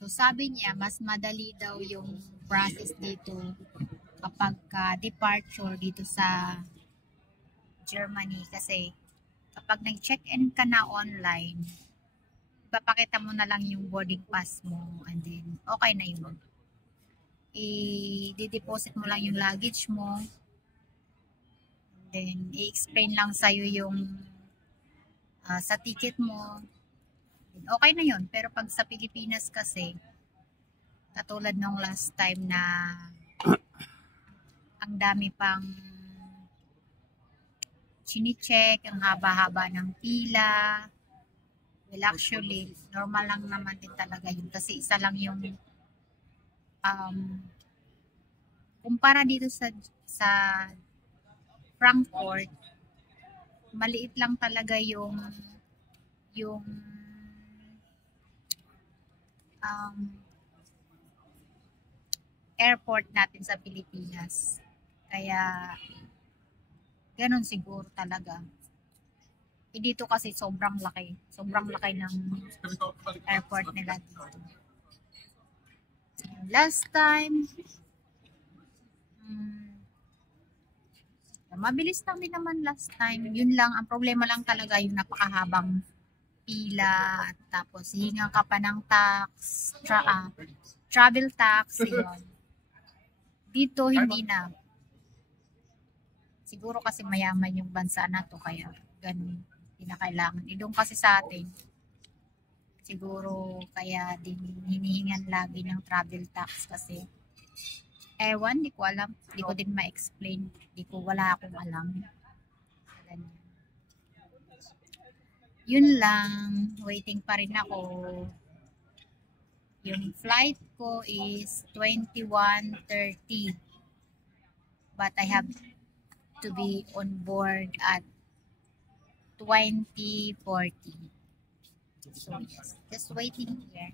So sabi niya, mas madali daw yung process dito kapag departure dito sa Germany kasi kapag nag-check-in ka na online, papakita mo na lang yung boarding pass mo and then okay na yun. I-deposit mo lang yung luggage mo. Then i-explain lang sa'yo yung sa ticket mo. Okay na yun. Pero pag sa Pilipinas kasi, katulad nung last time na ang dami pang chine-check, ang haba-haba ng pila. Well, actually, normal lang naman din talaga yun. Kasi isa lang yung kumpara dito sa Frankfurt, maliit lang talaga yung airport natin sa Pilipinas. Kaya ganun siguro talaga. Dito kasi sobrang laki. Sobrang laki ng airport nila dito. Last time, mabilis lang din naman last time. Yun lang, ang problema lang talaga yung napakahabang pila. Tapos, hinga ka pa ng tax, travel tax, yun. Dito, hindi na. Siguro kasi mayaman yung bansa na to, kaya ganun, hindi na kailangan. Doon kasi sa atin, siguro kaya din hinihingan lagi ng travel tax kasi ewan, di ko alam. Di ko din ma-explain. Wala akong alam. Ganyan. Yun lang. Waiting pa rin ako. Yung flight ko is 21:30. But I have to be on board at 20:40. So, yes. Just waiting here.